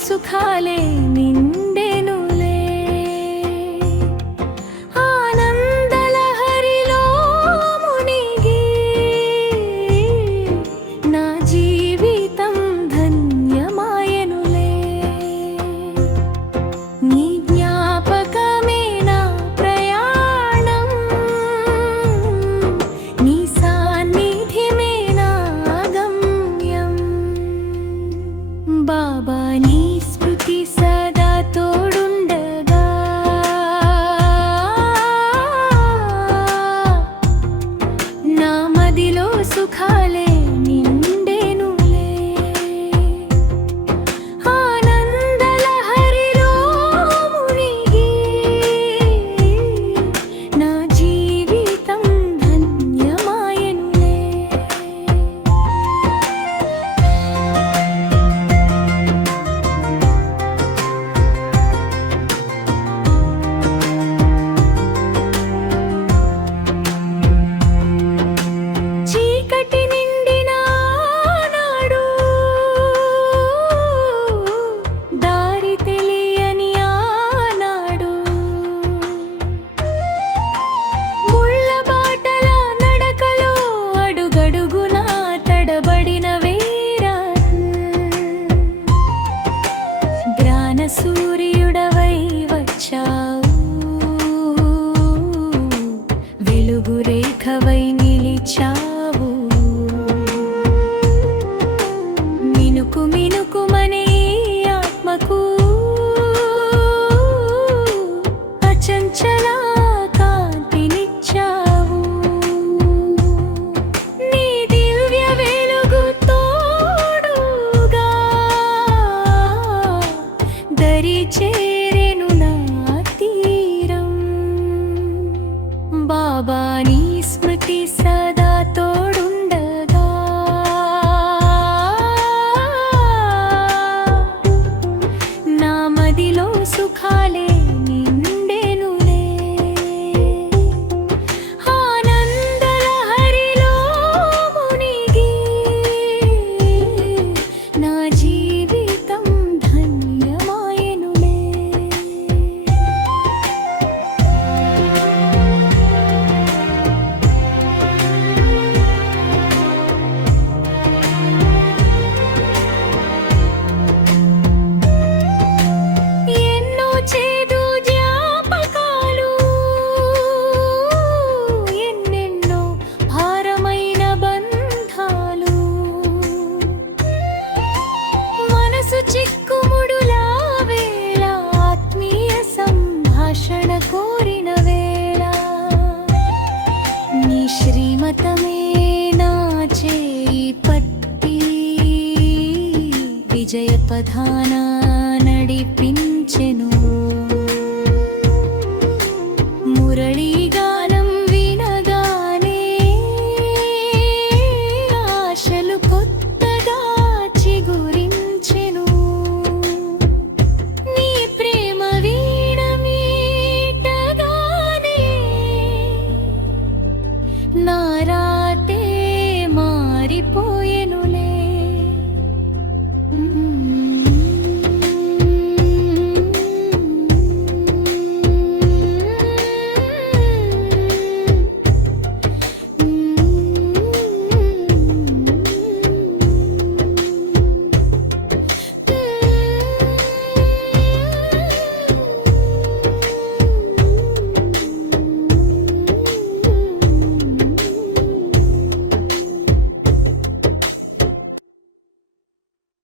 సుఖాలే నిండెనులే. ఆనందలహరిలో మునిగి నా జీవితం ధన్యమాయెనులే. నీ జ్ఞాపకమే నా ప్రయాణం, నీ సాన్నిధ్యమే నా గమ్యం. బాబా నీ స్మృతి సదా తోడుండగా, నా మదిలో సుఖాలే నిండెనులే. ఆనందలహరిలో మునిగి నా జీవితం ధన్యమాయెనులే. చీకటి నిండిన నాడు, దారి తెలియని ఆనాడు, ముళ్ళ బాటల నడకలో అడుగడుగునా తడబడిన వేరాలు, జ్ఞాన సూర్యుడవై వచ్చావు, వెలుగు రేఖవై నిలిచావు. మినుకు మినుకుమనే ఆత్మకు అచంచల కాంతినిచ్చావు. నీ దివ్య వెలుగు తోడుగా దరి చేరెను నా తీరం. బాబా నీ స్మృతి సదా తోడుండగా, నా మదిలో సుఖాలే నిండెనులే. ఆనందలహరిలో మునిగి నా జీవితం ధన్యమాయెనులే. ఎన్నో చేదు జ్ఞాపకాలు, ఎన్నెన్నో భారమైన బంధాలు, మనసు చిక్కుముడులా వేళ, ఆత్మీయ సంభాషణ కోరిన వేళ, నీ శ్రీమతమే నా చేయి పట్టి విజయ పథాన నడిపించెను.